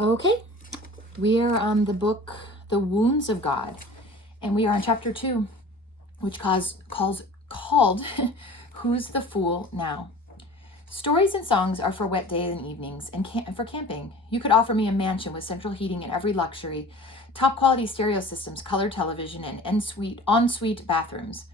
Okay, we are on the book The Wounds of God, and we are on chapter 2, which called Who's the Fool Now? Stories and songs are for wet days and evenings, and for camping. You could offer me a mansion with central heating and every luxury, top quality stereo systems, color television, and ensuite bathrooms.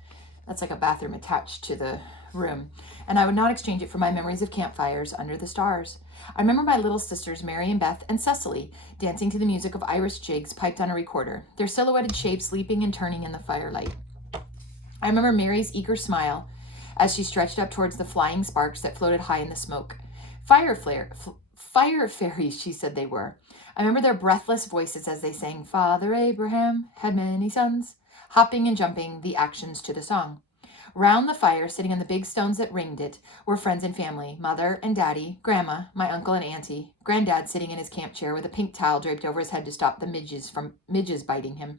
That's like a bathroom attached to the room. And I would not exchange it for my memories of campfires under the stars. I remember my little sisters, Mary and Beth and Cecily, dancing to the music of Irish jigs piped on a recorder, their silhouetted shapes leaping and turning in the firelight. I remember Mary's eager smile as she stretched up towards the flying sparks that floated high in the smoke. Fire fairies, she said they were. I remember their breathless voices as they sang, Father Abraham had many sons, hopping and jumping the actions to the song. Round the fire, sitting on the big stones that ringed it, were friends and family, mother and daddy, grandma, my uncle and auntie, granddad sitting in his camp chair with a pink towel draped over his head to stop the midges biting him.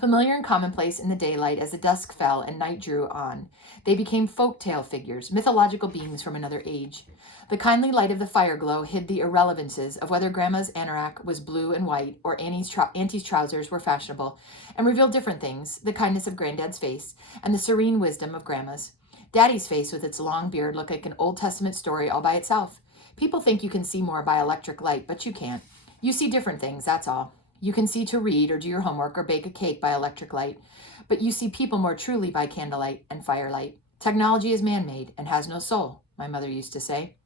Familiar and commonplace in the daylight, as the dusk fell and night drew on, they became folk-tale figures, mythological beings from another age. The kindly light of the fire glow hid the irrelevances of whether Grandma's anorak was blue and white or Auntie's trousers were fashionable, and revealed different things, the kindness of Granddad's face and the serene wisdom of Grandma's. Daddy's face with its long beard looked like an Old Testament story all by itself. People think you can see more by electric light, but you can't. You see different things, that's all. You can see to read or do your homework or bake a cake by electric light, but you see people more truly by candlelight and firelight. Technology is man-made and has no soul, my mother used to say.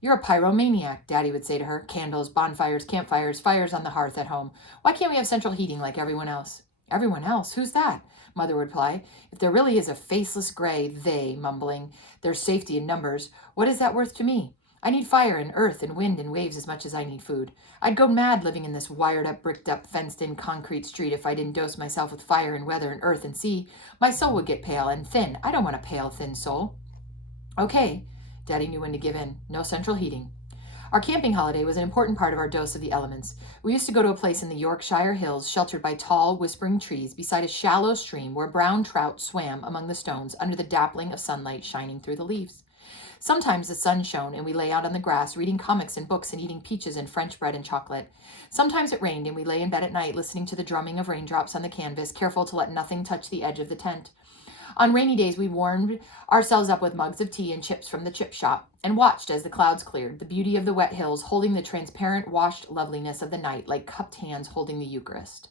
You're a pyromaniac, Daddy would say to her. Candles, bonfires, campfires, fires on the hearth at home. Why can't we have central heating like everyone else? Everyone else? Who's that? Mother would reply. If there really is a faceless gray, they, mumbling, there's safety in numbers, what is that worth to me? I need fire and earth and wind and waves as much as I need food. I'd go mad living in this wired-up, bricked-up, fenced-in concrete street if I didn't dose myself with fire and weather and earth and sea. My soul would get pale and thin. I don't want a pale, thin soul. Okay, Daddy knew when to give in. No central heating. Our camping holiday was an important part of our dose of the elements. We used to go to a place in the Yorkshire hills, sheltered by tall, whispering trees, beside a shallow stream where brown trout swam among the stones under the dappling of sunlight shining through the leaves. Sometimes the sun shone and we lay out on the grass reading comics and books and eating peaches and French bread and chocolate. Sometimes it rained and we lay in bed at night listening to the drumming of raindrops on the canvas, careful to let nothing touch the edge of the tent. On rainy days, we warmed ourselves up with mugs of tea and chips from the chip shop and watched as the clouds cleared, the beauty of the wet hills holding the transparent, washed loveliness of the night like cupped hands holding the Eucharist.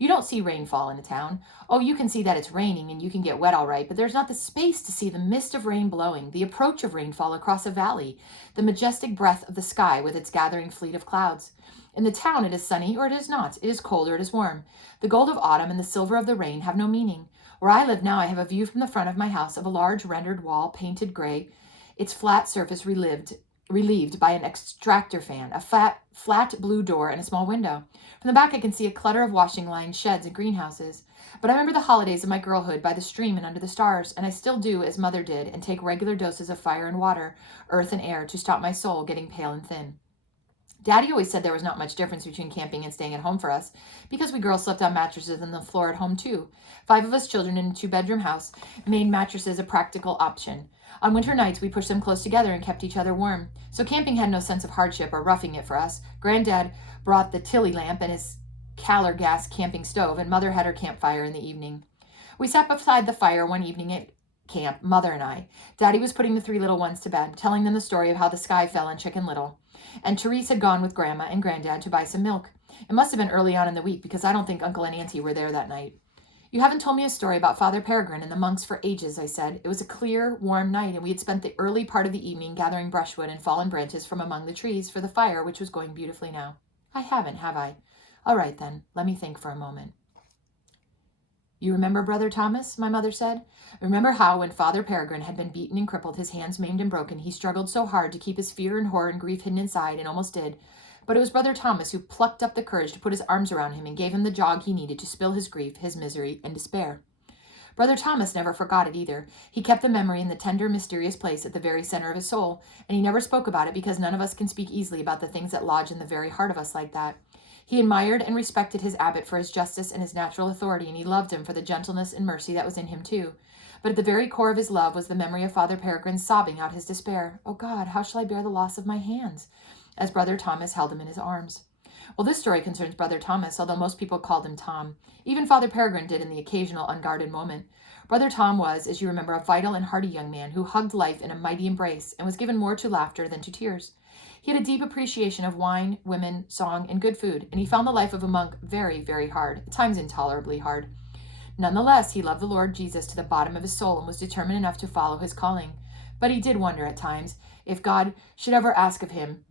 You don't see rainfall in a town. Oh, you can see that it's raining and you can get wet all right, but there's not the space to see the mist of rain blowing, the approach of rainfall across a valley, the majestic breath of the sky with its gathering fleet of clouds. In the town, it is sunny or it is not. It is cold or it is warm. The gold of autumn and the silver of the rain have no meaning. Where I live now, I have a view from the front of my house of a large rendered wall painted gray, its flat surface relieved by an extractor fan, a flat blue door, and a small window. From the back, I can see a clutter of washing lines, sheds, and greenhouses. But I remember the holidays of my girlhood by the stream and under the stars, and I still do as Mother did and take regular doses of fire and water, earth and air to stop my soul getting pale and thin. Daddy always said there was not much difference between camping and staying at home for us, because we girls slept on mattresses on the floor at home too. 5 of us children in a 2-bedroom house made mattresses a practical option. On winter nights, we pushed them close together and kept each other warm. So camping had no sense of hardship or roughing it for us. Granddad brought the Tilly lamp and his Calor gas camping stove, and Mother had her campfire in the evening. We sat beside the fire one evening at camp, Mother and I. Daddy was putting the 3 little ones to bed, telling them the story of how the sky fell on Chicken Little. And Therese had gone with Grandma and Granddad to buy some milk. It must have been early on in the week because I don't think Uncle and Auntie were there that night. You haven't told me a story about Father Peregrine and the monks for ages, I said. It was a clear, warm night, and we had spent the early part of the evening gathering brushwood and fallen branches from among the trees for the fire, which was going beautifully now. I haven't, have I? All right, then. Let me think for a moment. You remember Brother Thomas, my mother said. Remember how, when Father Peregrine had been beaten and crippled, his hands maimed and broken, he struggled so hard to keep his fear and horror and grief hidden inside, and almost did. But it was Brother Thomas who plucked up the courage to put his arms around him and gave him the jog he needed to spill his grief, his misery, and despair. Brother Thomas never forgot it either. He kept the memory in the tender, mysterious place at the very center of his soul, and he never spoke about it because none of us can speak easily about the things that lodge in the very heart of us like that. He admired and respected his abbot for his justice and his natural authority, and he loved him for the gentleness and mercy that was in him too. But at the very core of his love was the memory of Father Peregrine sobbing out his despair. Oh God, how shall I bear the loss of my hands? As Brother Thomas held him in his arms. Well, this story concerns Brother Thomas, although most people called him Tom. Even Father Peregrine did in the occasional unguarded moment. Brother Tom was, as you remember, a vital and hearty young man who hugged life in a mighty embrace and was given more to laughter than to tears. He had a deep appreciation of wine, women, song, and good food, and he found the life of a monk very, very hard, at times intolerably hard. Nonetheless, he loved the Lord Jesus to the bottom of his soul and was determined enough to follow his calling. But he did wonder at times if God should ever ask of him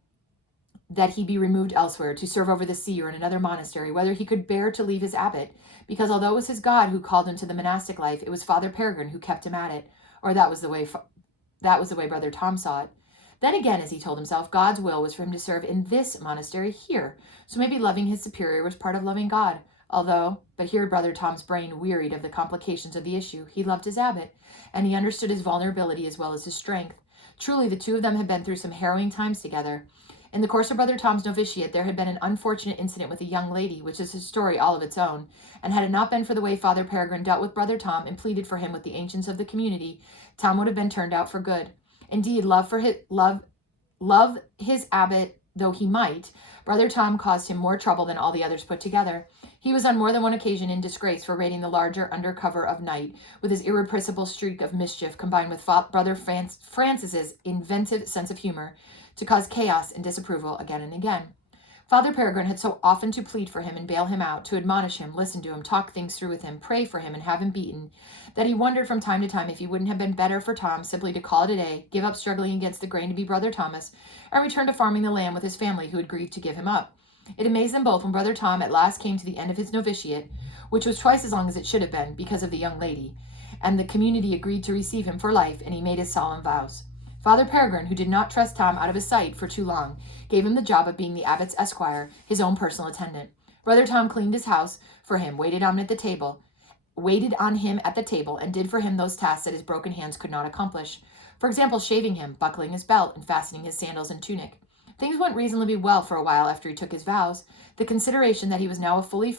that he be removed elsewhere to serve over the sea or in another monastery, whether he could bear to leave his abbot, because although it was his God who called him to the monastic life, it was Father Peregrine who kept him at it, or that was the way Brother Tom saw it. Then again, as he told himself, God's will was for him to serve in this monastery here, so maybe loving his superior was part of loving God. But here Brother Tom's brain wearied of the complications of the issue. He loved his abbot, and he understood his vulnerability as well as his strength. Truly, the two of them had been through some harrowing times together. In the course of Brother Tom's novitiate, there had been an unfortunate incident with a young lady, which is a story all of its own, and had it not been for the way Father Peregrine dealt with Brother Tom and pleaded for him with the ancients of the community, Tom would have been turned out for good. Indeed, love his abbot though he might, Brother Tom caused him more trouble than all the others put together. He was on more than one occasion in disgrace for raiding the larger under cover of night, with his irrepressible streak of mischief combined with Brother Francis's inventive sense of humor to cause chaos and disapproval again and again. Father Peregrine had so often to plead for him and bail him out, to admonish him, listen to him, talk things through with him, pray for him, and have him beaten, that he wondered from time to time if it wouldn't have been better for Tom simply to call it a day, give up struggling against the grain to be Brother Thomas, and return to farming the land with his family who had grieved to give him up. It amazed them both when Brother Tom at last came to the end of his novitiate, which was twice as long as it should have been because of the young lady, and the community agreed to receive him for life, and he made his solemn vows. Father Peregrine, who did not trust Tom out of his sight for too long, gave him the job of being the abbot's esquire, his own personal attendant. Brother Tom cleaned his house for him, waited on him at the table, and did for him those tasks that his broken hands could not accomplish. For example, shaving him, buckling his belt, and fastening his sandals and tunic. Things went reasonably well for a while after he took his vows. The consideration that he was now a fully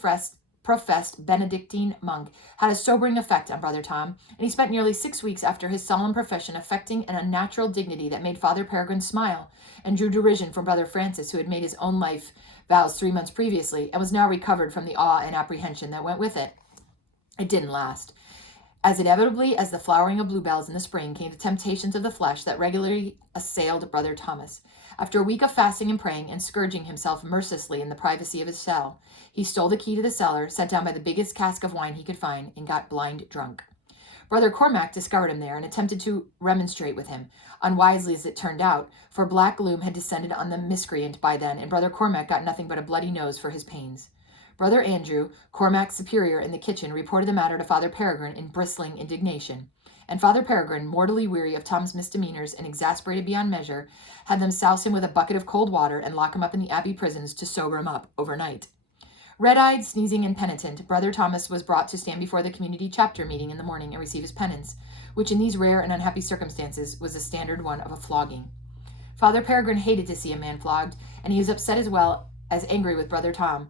professed Benedictine monk had a sobering effect on Brother Tom, and he spent nearly 6 weeks after his solemn profession affecting an unnatural dignity that made Father Peregrine smile and drew derision from Brother Francis, who had made his own life vows 3 months previously and was now recovered from the awe and apprehension that went with it. It didn't last. As inevitably as the flowering of bluebells in the spring came the temptations of the flesh that regularly assailed Brother Thomas. After a week of fasting and praying and scourging himself mercilessly in the privacy of his cell, he stole the key to the cellar, sat down by the biggest cask of wine he could find, and got blind drunk. Brother Cormac discovered him there and attempted to remonstrate with him, unwisely as it turned out, for black gloom had descended on the miscreant by then, and Brother Cormac got nothing but a bloody nose for his pains. Brother Andrew, Cormac's superior in the kitchen, reported the matter to Father Peregrine in bristling indignation. And Father Peregrine, mortally weary of Tom's misdemeanors and exasperated beyond measure, had them souse him with a bucket of cold water and lock him up in the abbey prisons to sober him up overnight. Red-eyed, sneezing, and penitent, Brother Thomas was brought to stand before the community chapter meeting in the morning and receive his penance, which in these rare and unhappy circumstances was the standard one of a flogging. Father Peregrine hated to see a man flogged, and he was upset as well as angry with Brother Tom,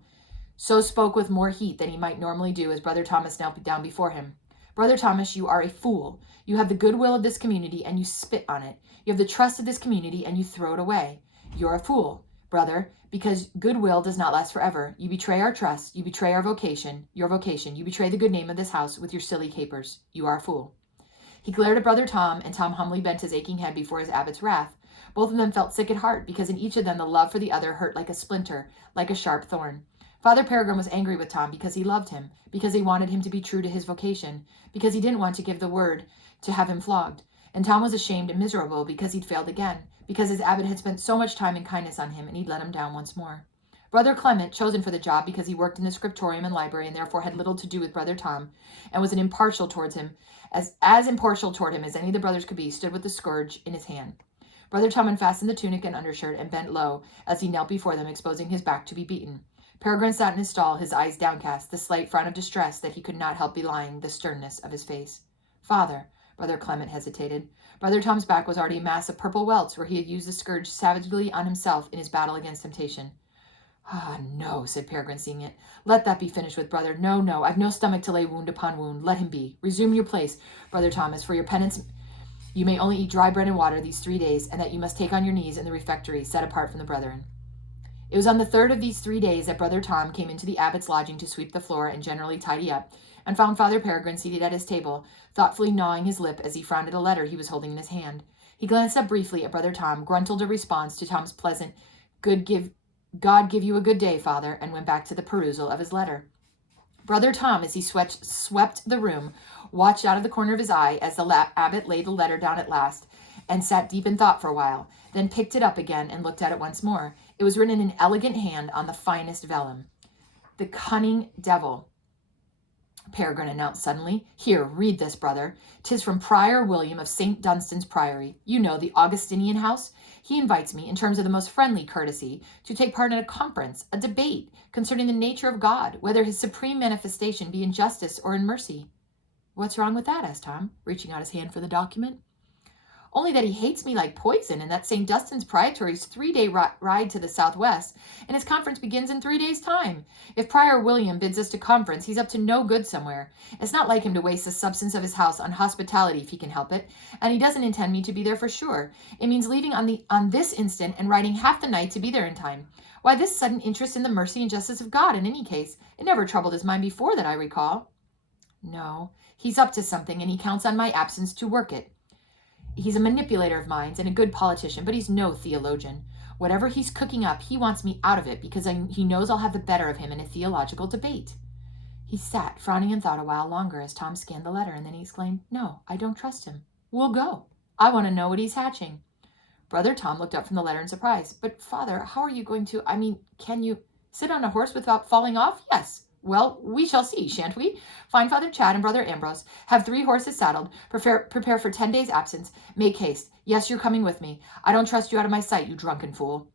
so spoke with more heat than he might normally do as Brother Thomas knelt down before him. Brother Thomas, you are a fool. You have the goodwill of this community, and you spit on it. You have the trust of this community, and you throw it away. You're a fool, brother, because goodwill does not last forever. You betray our trust. You betray your vocation. You betray the good name of this house with your silly capers. You are a fool. He glared at Brother Tom, and Tom humbly bent his aching head before his abbot's wrath. Both of them felt sick at heart, because in each of them the love for the other hurt like a splinter, like a sharp thorn. Father Peregrine was angry with Tom because he loved him, because he wanted him to be true to his vocation, because he didn't want to give the word to have him flogged. And Tom was ashamed and miserable because he'd failed again, because his abbot had spent so much time and kindness on him, and he'd let him down once more. Brother Clement, chosen for the job because he worked in the scriptorium and library and therefore had little to do with Brother Tom, and was impartial toward him as impartial toward him as any of the brothers could be, stood with the scourge in his hand. Brother Tom unfastened the tunic and undershirt and bent low as he knelt before them, exposing his back to be beaten. Peregrine sat in his stall, his eyes downcast, the slight frown of distress that he could not help belying the sternness of his face. Father, Brother Clement hesitated. Brother Tom's back was already a mass of purple welts where he had used the scourge savagely on himself in his battle against temptation. Ah, no, said Peregrine, seeing it. Let that be finished with, brother. No, I've no stomach to lay wound upon wound. Let him be. Resume your place, Brother Thomas, for your penance. You may only eat dry bread and water these 3 days, and that you must take on your knees in the refectory set apart from the brethren. It was on the third of these 3 days that Brother Tom came into the abbot's lodging to sweep the floor and generally tidy up, and found Father Peregrine seated at his table, thoughtfully gnawing his lip as he frowned at a letter he was holding in his hand. He glanced up briefly at Brother Tom, gruntled a response to Tom's pleasant, God give you a good day, Father, and went back to the perusal of his letter. Brother Tom, as he swept the room, watched out of the corner of his eye as the abbot laid the letter down at last, and sat deep in thought for a while, then picked it up again and looked at it once more. It was written in an elegant hand on the finest vellum. "The cunning devil," Peregrine announced suddenly. "Here, read this, brother. 'Tis from Prior William of St. Dunstan's Priory. You know, the Augustinian house. He invites me, in terms of the most friendly courtesy, to take part in a conference, a debate, concerning the nature of God, whether his supreme manifestation be in justice or in mercy." "What's wrong with that?" asked Tom, reaching out his hand for the document. "Only that he hates me like poison, and that St. Dunstan's Priory is 3-day ride to the southwest, and his conference begins in 3 days' time. If Prior William bids us to conference, he's up to no good somewhere. It's not like him to waste the substance of his house on hospitality if he can help it, and he doesn't intend me to be there for sure. It means leaving on this instant and riding half the night to be there in time. Why this sudden interest in the mercy and justice of God in any case? It never troubled his mind before that I recall." "No, he's up to something, and he counts on my absence to work it. He's a manipulator of minds and a good politician, but he's no theologian. Whatever he's cooking up, he wants me out of it because he knows I'll have the better of him in a theological debate." He sat, frowning in thought a while longer as Tom scanned the letter, and then he exclaimed, "No, I don't trust him. We'll go. I want to know what he's hatching." Brother Tom looked up from the letter in surprise. "But, Father, how are you going to, can you sit on a horse without falling off?" "Yes. Well, we shall see, shan't we? Find Father Chad and Brother Ambrose. Have 3 horses saddled. Prepare for 10 days' absence. Make haste. Yes, you're coming with me. I don't trust you out of my sight, you drunken fool."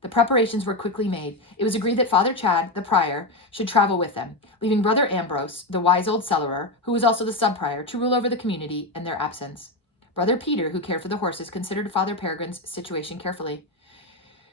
The preparations were quickly made. It was agreed that Father Chad, the prior, should travel with them, leaving Brother Ambrose, the wise old cellarer, who was also the sub-prior, to rule over the community in their absence. Brother Peter, who cared for the horses, considered Father Peregrine's situation carefully.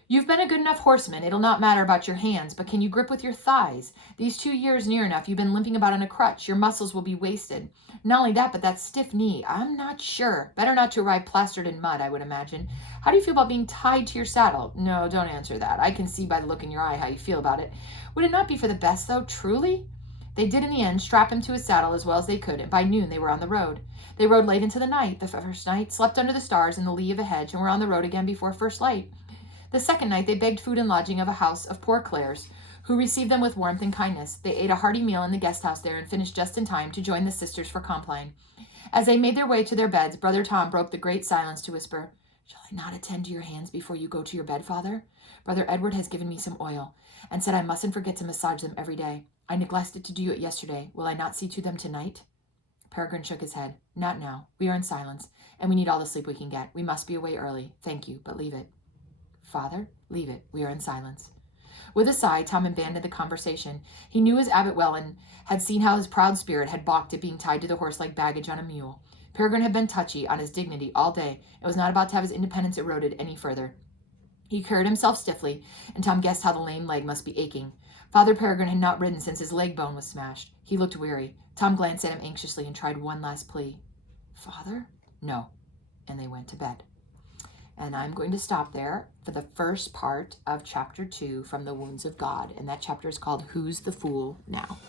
"You've been a good enough horseman. It'll not matter about your hands, but can you grip with your thighs? These 2 years near enough, you've been limping about on a crutch. Your muscles will be wasted. Not only that, but that stiff knee. I'm not sure. Better not to arrive plastered in mud, I would imagine. How do you feel about being tied to your saddle? No, don't answer that. I can see by the look in your eye how you feel about it. Would it not be for the best, though, truly?" They did in the end strap him to his saddle as well as they could, and by noon they were on the road. They rode late into the night. The first night, slept under the stars in the lee of a hedge, and were on the road again before first light. The second night they begged food and lodging of a house of poor Clares, who received them with warmth and kindness. They ate a hearty meal in the guest house there, and finished just in time to join the sisters for Compline. As they made their way to their beds, Brother Tom broke the great silence to whisper, "Shall I not attend to your hands before you go to your bed, Father? Brother Edward has given me some oil, and said I mustn't forget to massage them every day. I neglected to do it yesterday. Will I not see to them tonight?" Peregrine shook his head. "Not now. We are in silence, and we need all the sleep we can get. We must be away early. Thank you, but leave it." "Father, leave it. We are in silence." With a sigh, Tom abandoned the conversation. He knew his abbot well, and had seen how his proud spirit had balked at being tied to the horse like baggage on a mule. Peregrine had been touchy on his dignity all day, and was not about to have his independence eroded any further. He carried himself stiffly, and Tom guessed how the lame leg must be aching. Father Peregrine had not ridden since his leg bone was smashed. He looked weary. Tom glanced at him anxiously and tried one last plea. "Father?" "No." And they went to bed. And I'm going to stop there for the first part of chapter 2 from the Wounds of God. And that chapter is called Who's the Fool Now?